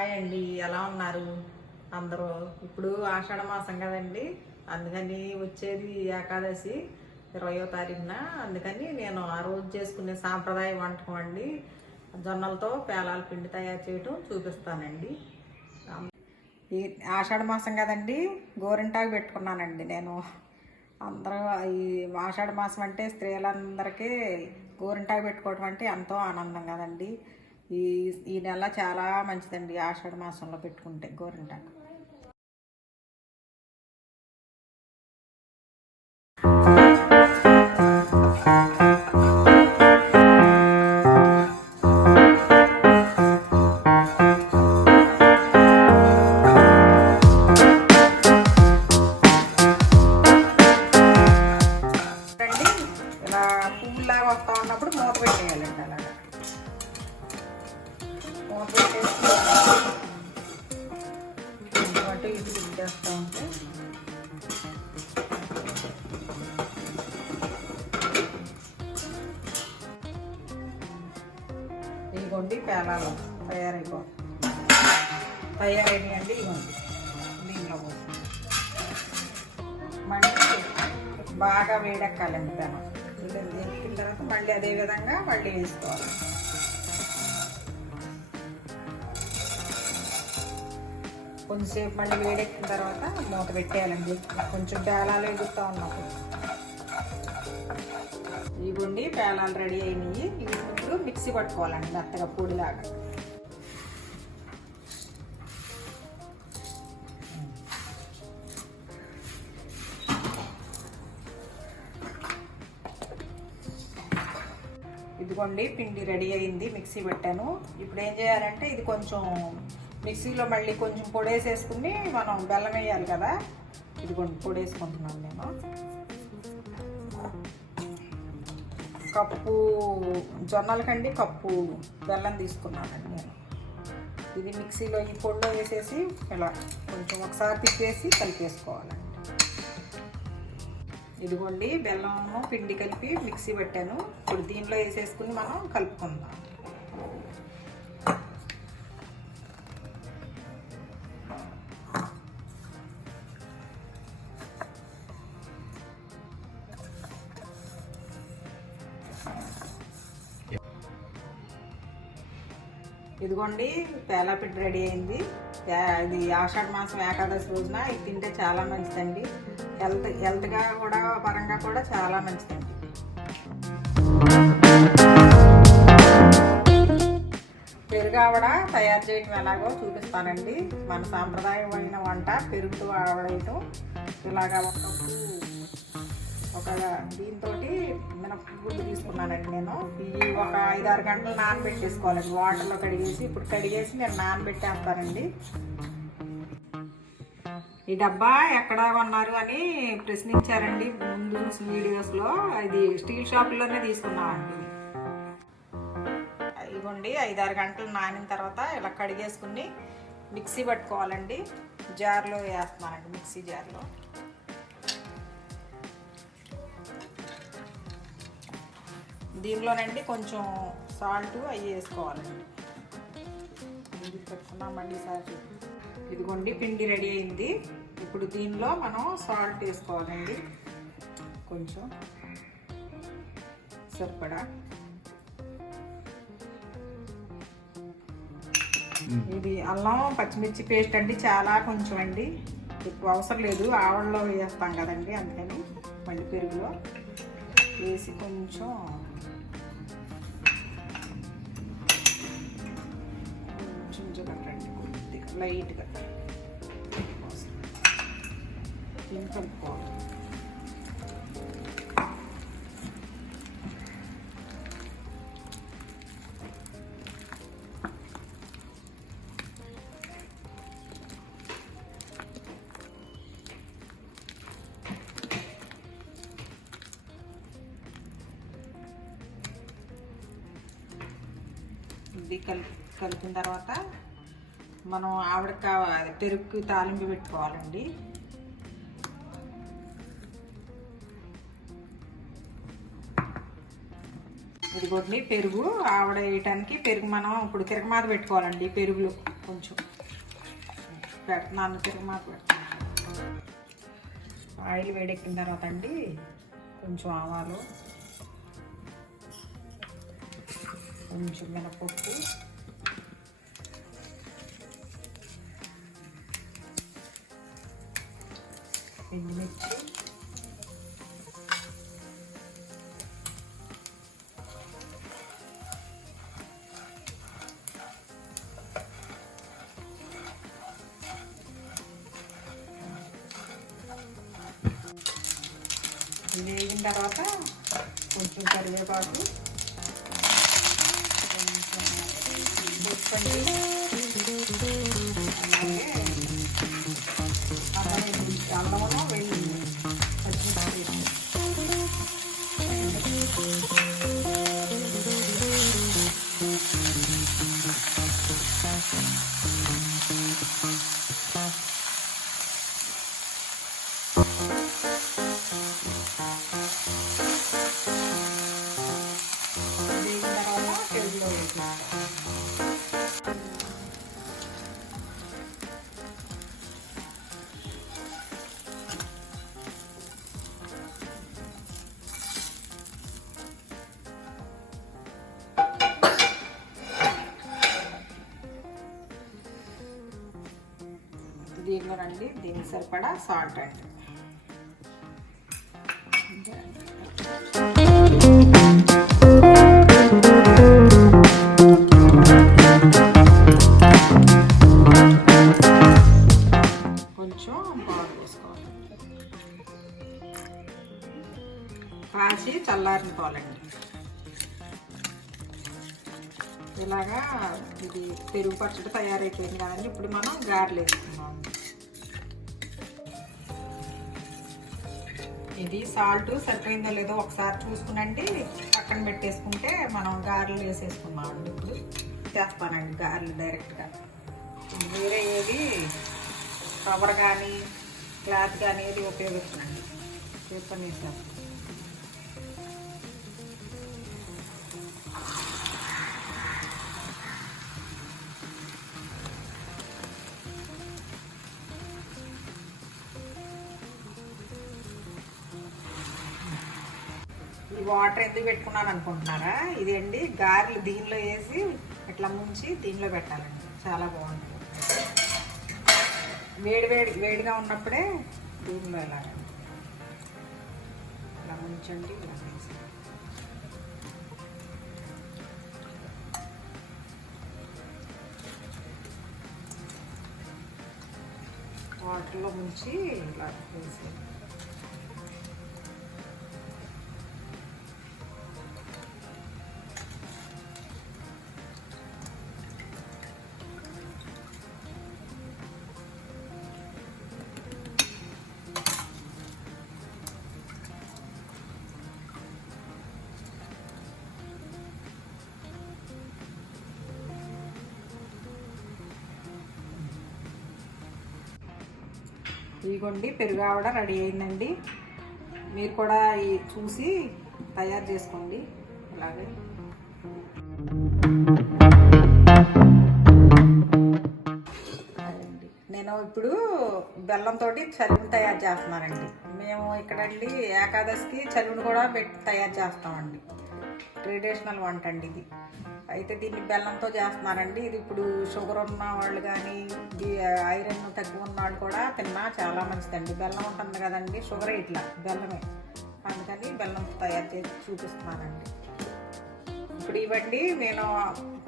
Hi అండి, ఎలా ఉన్నారు అందరూ? ఇప్పుడు ఆషాఢ మాసం కదండి, అందుకని వచ్చేది ఏకాదశి 20వ తారీఖున. అందుకని నేను ఆ రోజు చేసుకునే సాంప్రదాయ వంటకం అండి జొన్నలతో పేలాల పిండి తయారు చేయటం చూపిస్తానండి. ఈ ఆషాఢ మాసం కదండి, గోరింటాకు పెట్టుకున్నానండి నేను. అందరూ ఈ ఆషాఢ మాసం అంటే స్త్రీలందరికీ గోరింటాకు పెట్టుకోవటం అంటే ఎంతో ఆనందం కదండి. ఈ నెల చాలా మంచిదండి ఆషాఢ మాసంలో పెట్టుకుంటే గోరింటాకు. ఇలా పువ్వులాగా వస్తూ ఉన్నప్పుడు మూత పెట్టేయాలండి. అలాగా మూత పెట్టేసి అటు ఇటు తింటేస్తూ ఉంటే ఇదిగోండి పేలాలు తయారైనాయండి. ఇదిగోండి దీనిలో మళ్ళీ బాగా వేడెక్కాలండి పెనం. ఎక్కిన తర్వాత మళ్ళీ అదే విధంగా మళ్ళీ వేసుకోవాలి. కొంచెంసేపు మళ్ళీ వేడెక్కిన తర్వాత మూత పెట్టేయాలండి. కొంచెం పేలాలు ఎగురుతూ ఉన్నప్పుడు. ఇదిగోండి పేలాలు రెడీ అయినాయి. ఇవి ఇప్పుడు మిక్సీ పట్టుకోవాలండి మెత్తగా పొడిలాగా. ఇదిగోండి పిండి రెడీ అయింది, మిక్సీ పెట్టాను. ఇప్పుడు ఏం చేయాలంటే ఇది కొంచెం మిక్సీలో మళ్ళీ కొంచెం పొడేసేసుకుని మనం బెల్లం వేయాలి కదా. ఇదిగోండి పొడేసుకుంటున్నాను నేను. కప్పు జొన్నలకండి కప్పు బెల్లం తీసుకున్నానండి నేను. ఇది మిక్సీలో ఈ పొడిలో వేసేసి ఇలా కొంచెం ఒకసారి తిప్పేసి కలిపేసుకోవాలండి. ఇదిగోండి బెల్లము పిండి కలిపి మిక్సీ పెట్టాను. ఇప్పుడు దీనిలో వేసేసుకుని మనం కలుపుకుందాం. ఇదిగోండి పేలా పిండి రెడీ అయింది. ఇది ఆషాఢ మాసం ఏకాదశి రోజున ఇది తింటే చాలా మంచిదండి. హెల్త్గా కూడా పరంగా కూడా చాలా మంచిదండి. పెరుగు ఆవడ తయారు చేయటం ఎలాగో చూపిస్తానండి. మన సాంప్రదాయమైన వంట పెరుగుతో ఆవడేయటం. ఇలాగా ఒక దీంతో మినపగుళ్ళు తీసుకున్నానండి నేను. ఇవి ఒక 5-6 గంటలు నానబెట్టేసుకోవాలండి వాటర్లో కడిగేసి. ఇప్పుడు కడిగేసి నేను నానబెట్టేస్తానండి. ఈ డబ్బా ఎక్కడ కొన్నారు అని ప్రశ్నించారండి ముందు చూసిన వీడియోస్లో. ఇది స్టీల్ షాపుల్లోనే తీసుకున్నామండి. ఇదిగోండి 5-6 గంటలు నానిన తర్వాత ఇలా కడిగేసుకుని మిక్సీ పట్టుకోవాలండి. జార్లో వేస్తున్నానండి, మిక్సీ జార్లో. దీనిలోనండి కొంచెం సాల్ట్ అవి వేసుకోవాలండి. పెట్టుకున్నామండి సార్. ఇదిగోండి పిండి రెడీ అయింది. ఇప్పుడు దీనిలో మనం సాల్ట్ వేసుకోవాలండి, కొంచెం సరిపడా. ఇది అల్లం పచ్చిమిర్చి పేస్ట్ అండి, చాలా కొంచెం అండి, ఎక్కువ అవసరం లేదు. ఆవడలో వేస్తాం కదండి, అందుకని మళ్ళీ పెరుగులో వేసి కొంచెం కొద్దిగా లైట్గా కలుపుకోవాలి. ఇది కలిపిన తర్వాత మనం ఆవిడకి కావాలి పెరుగు తాలింపు పెట్టుకోవాలండి. ఇదిగోండి పెరుగు ఆవిడ వేయటానికి పెరుగు మనం ఇప్పుడు తిరగమాత పెట్టుకోవాలండి. పెరుగులో కొంచెం పెడుతున్నాను, తిరుమాకు పెడుతున్నాను. ఆయిల్ వేడెక్కిన తర్వాత అండి కొంచెం ఆవాలు, కొంచెం మినపప్పు, ఎండుమిర్చి, వేగిన తర్వాత కొంచెం కరివేపాకు, కొంచెం ఉప్పండి, అలాగే అల్లము వెల్లుల్లి పచ్చిమిర్చి దీనిలోనండి దీనికి సరిపడా సాల్ట్ అండి. కొంచెం పాలు వేసుకోవాలి, కాచి చల్లారిన పాలండి. ఇలాగా ఇది పెరుగు పచ్చడి తయారైపోయింది కదండి. ఇప్పుడు మనం గారెలు వేసుకున్నాం. ఇది సాల్ట్ సరిపోయిందో లేదో ఒకసారి చూసుకునండి పక్కన పెట్టేసుకుంటే మనం గారెలు వేసేసుకున్నామండి. ఇప్పుడు చేస్తానండి గారెలు డైరెక్ట్గా. వేరే ఏది కవర్ కానీ క్లాత్ కానీ ఏది ఉపయోగిస్తున్నాండి, చేపని వేసేస్తాం. ఈ వాటర్ ఎందుకు పెట్టుకున్నాను అనుకుంటున్నారా? ఇది అండి గారెలు దీనిలో వేసి ఇట్లా ముంచి దీనిలో పెట్టాలండి, చాలా బాగుంటుంది. వేడిగా ఉన్నప్పుడే దీనిలో వెళ్ళాలండి, ఇలా ముంచండి. ఇలా వేసి వాటర్లో ముంచి ఇలా వేసి ఇదిగోండి పెరుగు ఆవడ రెడీ అయిందండి. మీరు కూడా చూసి తయారు చేసుకోండి ఇలాగే. నేను ఇప్పుడు బెల్లంతో చలువుని తయారు చేస్తున్నానండి. మేము ఇక్కడండి ఏకాదశికి చలువుని కూడా తయారు చేస్తామండి. ట్రెడిషనల్ వంట అండి ఇది. అయితే దీన్ని బెల్లంతో చేస్తున్నారండి. ఇది ఇప్పుడు షుగర్ ఉన్న వాళ్ళు కానీ ఐరన్ తక్కువ ఉన్న వాళ్ళు కూడా తిన్నా చాలా మంచిదండి. బెల్లం ఉంటుంది కదండి, షుగర్ ఇట్లా బెల్లమే, అందుకని బెల్లంతో తయారు చేసి చూపిస్తున్నానండి. ఇప్పుడు ఇవ్వండి నేను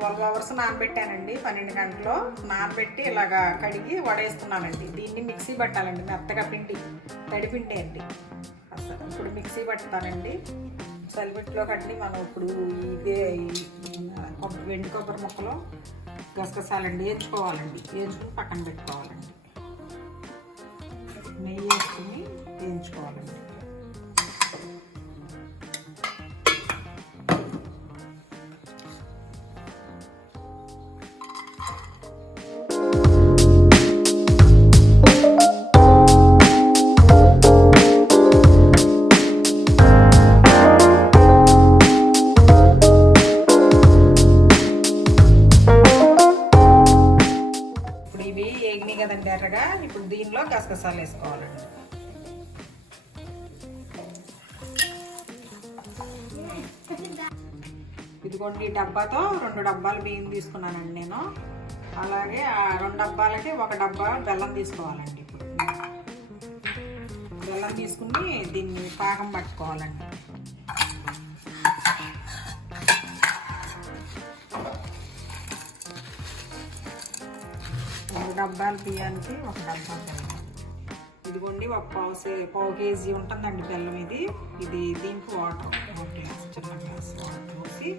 12 hours నానబెట్టానండి. 12 గంటలు నానబెట్టి ఇలాగా కడిగి వడేస్తున్నానండి. దీన్ని మిక్సీ పట్టాలండి, మెత్తగా పిండి, తడిపిండి అండి. అసలు ఇప్పుడు మిక్సీ పడతానండి. చలిపెట్టులో కట్టి మనం ఇప్పుడు ఇదే వెండి కొబ్బరి ముక్కలు గసగసాలండి వేయించుకోవాలండి. వేయించుకుని పక్కన పెట్టుకోవాలండి. నెయ్యి వేసుకుని వేయించుకోవాలండి. ఎర్రగా. ఇప్పుడు దీనిలో గసగసాలు వేసుకోవాలండి. ఇదిగోండి, ఈ డబ్బాతో 2 డబ్బాలు బియ్యం తీసుకున్నానండి నేను. అలాగే ఆ 2 డబ్బాలకి 1 డబ్బా బెల్లం తీసుకోవాలండి. ఇప్పుడు బెల్లం తీసుకుని దీన్ని పాకం పట్టుకోవాలండి. 2 డబ్బాల బియ్యానికి 1 డబ్బా బెల్లం. ఇదిగోండి, ఒక పావు కేజీ ఉంటుందండి బెల్లం. ఇది దీనికి వాటర్, 1 గ్లాస్, చిన్న గ్లాస్ వాటర్ పోసి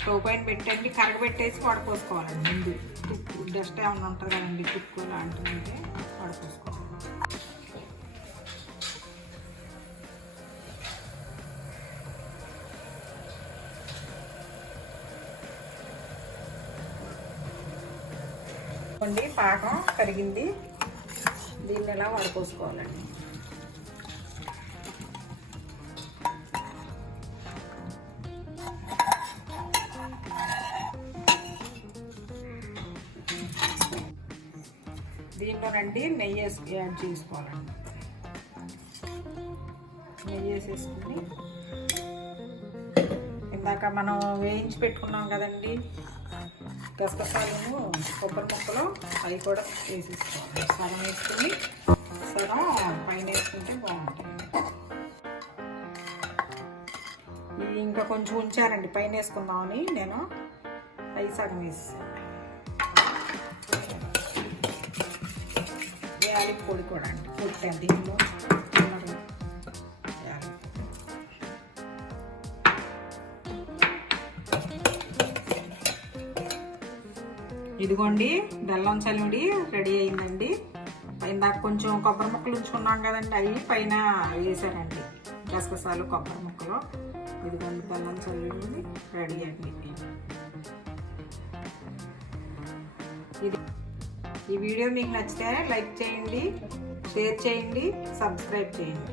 స్టవ్ పైన పెట్టండి. కరగబెట్టేసి వడపోసుకోవాలండి. ముందు తుక్కు డస్ట్ ఏమైనా ఉంటుంది కదండి, తుక్కు లాంటివి ఉంటే వడపోసుకోవాలి. పాకం కరిగింది. దీన్ని ఎలా వడపోసుకోవాలండి. దీంట్లోనండి నెయ్యి యాడ్ చేసుకోవాలండి. నెయ్యి వేసేసుకుని ఇందాక మనం వేయించి పెట్టుకున్నాం కదండి గసగసాలను, కొబ్బరి ముక్కలు, అవి కూడా వేసేసుకోవాలి. సగం వేసుకుని సగం పైన వేసుకుంటే బాగుంటుంది. ఇవి ఇంకా కొంచెం ఉంచారండి పైన వేసుకుందామని, నేను అవి సగం వేసాను. యాలకి పొడి కూడా అండి, పొట్టాను దీనిలో. ఇదిగోండి, బెల్లం చలివిడి రెడీ అయిందండి. ఇందాక కొంచెం కొబ్బరి ముక్కలు ఉంచుకున్నాం కదండి, అవి పైన వేసారండి గసగసాలు, కొబ్బరి ముక్కలు. ఇదిగోండి, బెల్లం చలివిడి రెడీ అండి. ఈ వీడియో మీకు నచ్చితే లైక్ చేయండి, షేర్ చేయండి, సబ్స్క్రైబ్ చేయండి.